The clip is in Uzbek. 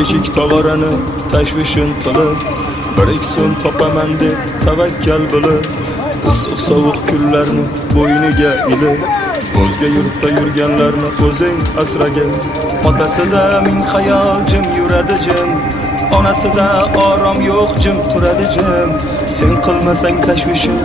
teshik tog'orani tashvishin qilib, bir ikson topaman deb tavakkal bo'lib, issiq sovuq kunlarni bo'yniga ilib, o'zga yurtda yurganlarni o'zing asragin. Otasida ming xayol jim yuradi jim, onasida orom yo'q jim turadi jim. Sen qilmasang tashvishim